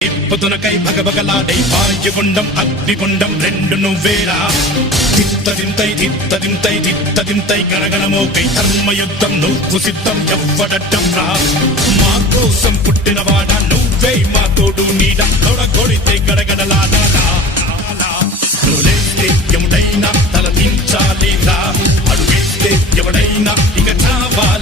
పొతునకై భగభగలాడై వాయుగుండం అగ్నిగుండం రెండు నువ్వేరా తిత్తదింతై గణగణమోకై ధర్మయుద్ధం నువ్వు సిద్ధం ఎవ్వడట్టం రా మా కోసం పుట్టినవాడా నువ్వే మా తోడు నీడ కొడితే గడగడలాడాలా నువ్వులేస్తే ఎవడైనా తల దించాలి రా అడుగేస్తే ఎవడైనా ఇక చావా